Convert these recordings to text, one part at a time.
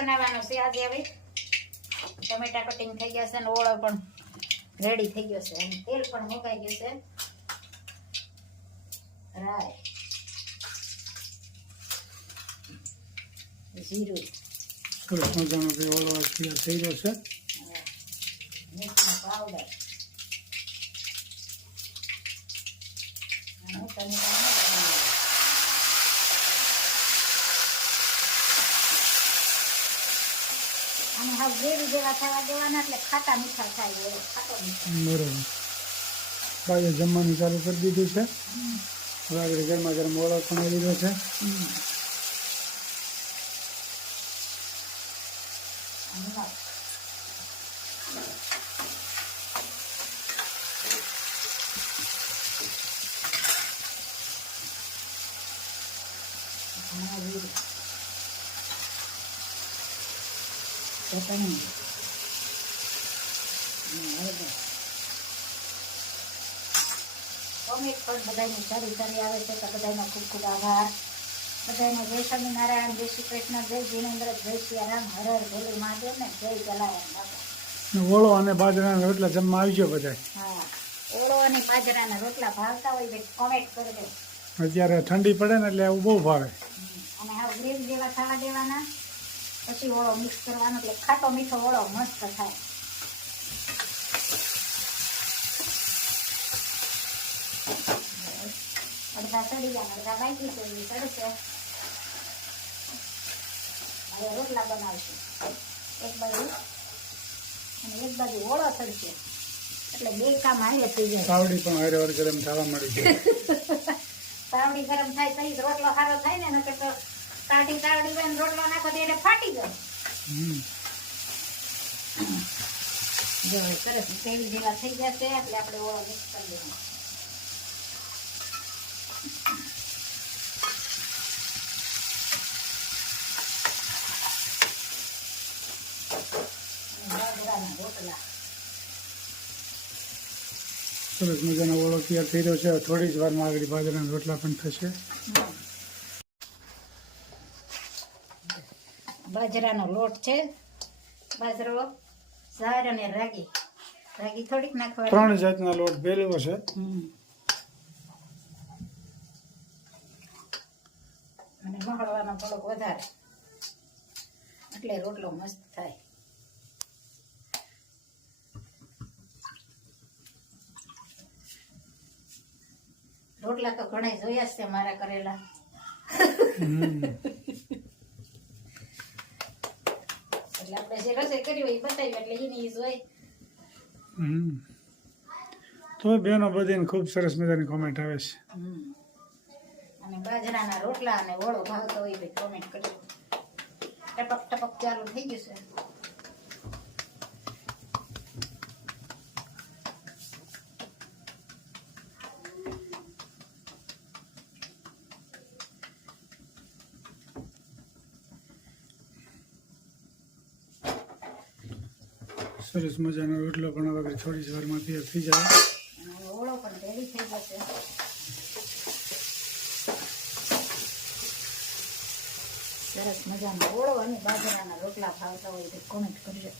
બનાવવાનો છે આજે હવે. ટમેટા કટિંગ થઈ ગયા છે અને ઓળો પણ રેડી થઈ ગયો છે. અને તેલ પણ મુકાઈ ગયું છે. રાય. જીરું. સરસ મજાનો ઓળો તૈયાર થઈ ગયો છે. પાવડર અને ટમેટાનો બનાવો. અને હાવ ગ્રેવી જેવા થવા દેવાના એટલે ખાટા મીઠા થાય મીઠો બાજુ જમવાનું ચાલુ કરી દીધું છે. હવે આગળ ગરમા ગરમ ઓળો પણ લીધો છે. અને નખ. ધાણા જીરું. હળદર. કોમેન્ટ પણ બધાને સારી સારી આવે છે તો બધાનો ખૂબ ખૂબ આભાર બધાને જય સ્વામિનારાયણ જય શ્રી કૃષ્ણ જય જીનેન્દ્ર જય સિયારામ હર હર ભોલે મહાદેવ ને જય જલારામ બાપા ઓળો અને બાજરાના રોટલા જમવા આવી ગયો બધા હા ઓળો અને બાજરાના રોટલા ભાવતા હોય તો કોમેન્ટ કરી દે અત્યારે ઠંડી પડે ને એટલે એવું બહુ ભાવે અને હવે ગ્રીન જેવા ખાવા દેવાના પછી ઓળો મિક્સ કરવાનો એટલે ખાટો મીઠો ઓળો મસ્ત થાય. અડધા ચડી ગયા અડધા બાકી છે એ હવે રોટલા બનાવશું. એક બાજુ અને એક બાજુ ઓળો ચડશે. એટલે બે કામ હારે થઈ જાય. તાવડી પણ હારે વાર ગરમ થવા મળી જાય સાવડી ગરમ થાય તો રોટલો સારો થાય ને નકર તો કાઢી તાવડી બેન ને રોટલો નાખો એટલે ફાટી જાય. હમ. જો સરસ તેવી જેવા થઈ જશે એટલે આપણે ઓળો મિક્સ કરી દેવાનો. રોટલા. સરસ મજાનો ઓળો તૈયાર થઈ રહ્યો છે. થોડી જ વારમાં આગળ બાજરાના રોટલા પણ થશે. બાજરાનો લોટ છે. બાજરો સાર અને રાગી. રાગી થોડીક નાખવાની. ત્રણ જાતના લોટ ભેળવ્યો છે. અને મહળવાનો થોડોક વધારે. એટલે રોટલો મસ્ત થાય. રોટલા તો ઘણા જોયા છે મારા કરેલા હમ. એટલે આપણે જે રસોઈ કરી હોય બતાવી એટલે એની ઈ હોય હમ. તો બેનો બધીને ખૂબ સરસ મજાની કોમેન્ટ આવે છે હમ. અને બાજરાના રોટલા અને ઓળો ભાવતો હોય કોમેન્ટ કરી ટપક ટપક ચાલુ થઈ ગયું છે સરસ મજાનો રોટલો પણ વગર થોડી જ વારમાં તૈયાર થઈ જાય. ઓળો પણ રેડી થઈ જશે સરસ મજાનો ઓળો અને બાજરાના રોટલા ભાવતા હોય તો કોમેન્ટ કરજો.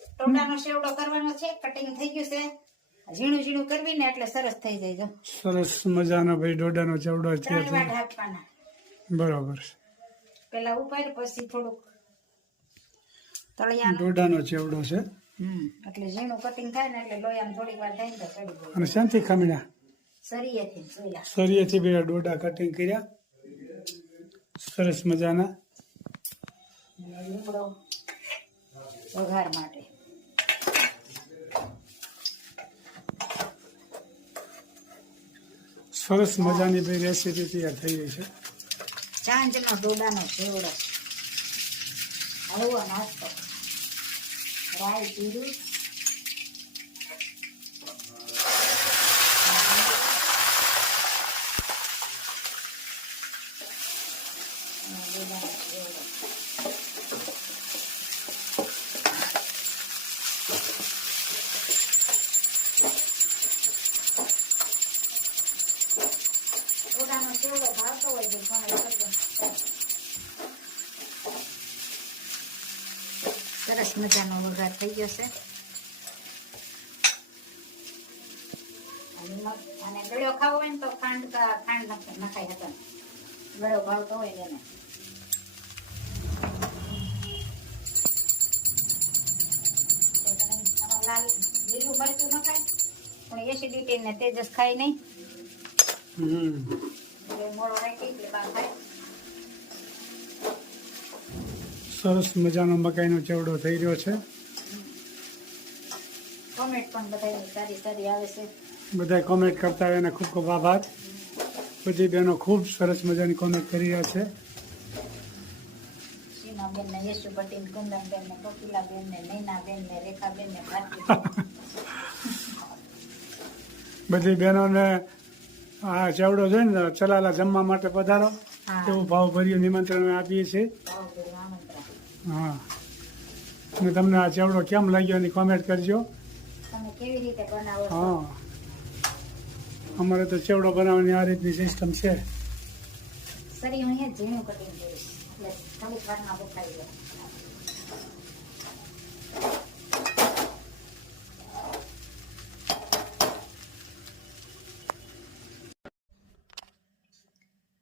ટોટાનો સેવડો કરવાનો છે કટિંગ થઈ ગયું છે. ઝીણું ઝીણું કરવી ને એટલે સરસ થઈ જાય સરસ મજાનો ભાઈ ડોડાનો ચવડો છે બરાબર પેલા ઉપર પછી થોડુંક તળિયાનું. ડોડાનો ચેવડો છે. એટલે ઝીણું કટિંગ થાય ને એટલે લોયામાં થોડીક વાર થાય તો જાય. અને શાંતિ ખમીના? સરિયેથી સોયા સરિયેથી બે ડોડા કટિંગ કર્યા. સરસ મજાના. લીમડો વઘાર માટે. સરસ મજાની ભાઈ રેસીપી તૈયાર થઈ ગઈ છે. સાંજનો ડોડાનો ચેવડો. હળવો નાસ્તો. રાઈ જીરું સરસ મજાનો વઘાર થઈ ગયો છે અને ગળ્યો ખાવો હોય ને તો ખાંડ ખાંડ નાખ- નખાય હતા ગળ્યો ભાવતો હોય ને એને. લાલ લીલું મરચું નખાય. પણ એસિડિટી ને તેજસ ખાય નહીં. મોળો રાખી એટલે બા ખાય. સરસ મજાનો મકાઈનો ચેવડો થઈ રહ્યો છે. બધા કોમેન્ટ કરતા હોય એને ખૂબ ખૂબ આભાર. બધી બહેનો ખૂબ સરસ મજાની કોમેન્ટ કરી રહ્યા છે. બધી બહેનોને આ ચેવડો જોઈને ચલાલા જમવા માટે પધારો. એવું ભાવભર્યું નિમંત્રણ આપીએ છીએ. હા. અને તમને આ ચેવડો કેમ લાગ્યો એની કોમેન્ટ કરજો. હા. અમારે તો ચેવડો બનાવવાની આ રીતની સિસ્ટમ છે. સરી અહીંયા ઝીણું કટિંગ એટલે થોડીક વારમાં બફાઈ જાય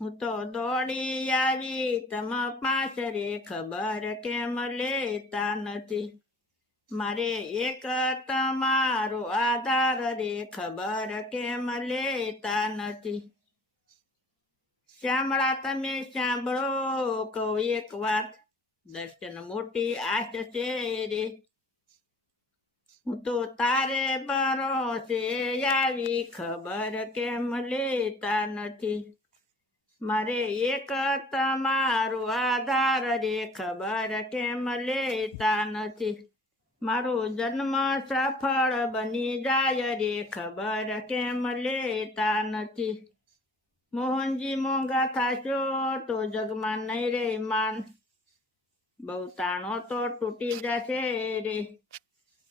હું તો દોડી આવી, તમ પાછરે ખબર કેમ લેતા નથી. મારે એક તમારો આધાર રે ખબર કેમ લેતા નથી. શ્યામળા, તમે સાંભળો કહું એક વાત. દર્શન મોટી આશ છે રે. હું તો તારે ભરોસે આવી, ખબર કેમ લેતા નથી. મારે એક તમારું આધાર રે ખબર કેમ લેતા નથી? મારો જન્મ સફળ બની જાય રે ખબર કેમ લેતા નથી? મોહનજી મોંઘા થાશો તો જગમાં નહીં રે માન. બહુ તાણો તો તૂટી જશે રે.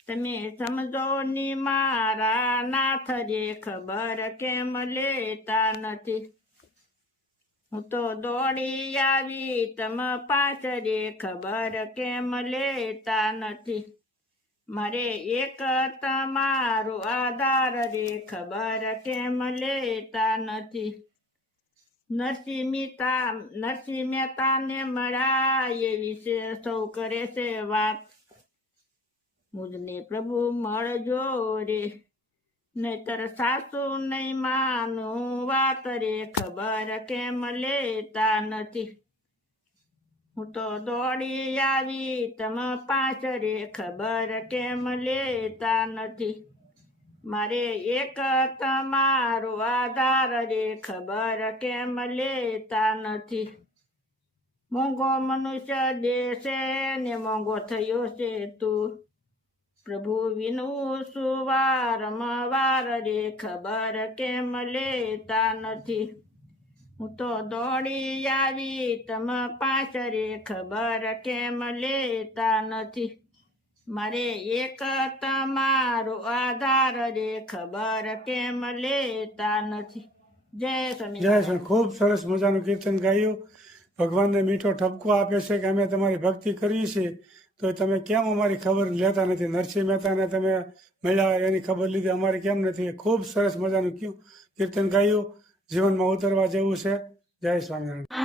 તમે સમજો ની મારા નાથ રે ખબર કેમ લેતા નથી? હું તો દોડી આવી, તમ પાછરે ખબર કેમ લેતા નથી? મારે એક તમારો આધાર રે ખબર કેમ લેતા નથી? નરસિંહ મહેતા, નરસિંહ મહેતાને મળ્યા એ વિશે સૌ કરે છે વાત. મુજને પ્રભુ મળજો રે. નહીતર સાસુ નહીં માનું વાત રે, ખબર કેમ લેતા નથી. હું તો દોડી આવી તમ રે, ખબર કેમ લેતા નથી. મારે એક તમારો આધાર રે, ખબર કેમ લેતા નથી. મોંઘો મનુષ્ય દેશે ને મોંઘો થયો છે તું. પ્રભુ વિનું સુવારમાં વાર રે ખબર કેમ લેતા નથી. હું તો દોડી આવી તમ પાછરે ખબર કેમ લેતા નથી. મારે એક તમારો આધાર રે ખબર કેમ લેતા નથી. જય સ્વામી જય સ્વામી. ખૂબ સરસ મજાનું કીર્તન ગાયું. ભગવાનને મીઠો ઠપકો આપે છે કે અમે તમારી ભક્તિ કરી છીએ. તો તમે કેમ અમારી ખબર લેતા નથી? નરસિંહ મહેતાને તમે મળ્યા, એની ખબર લીધી. અમારી કેમ નથી? ખૂબ સરસ મજાનું કયું કીર્તન ગાયું. જીવનમાં ઉતરવા જેવું છે. જય સ્વામિનારાયણ.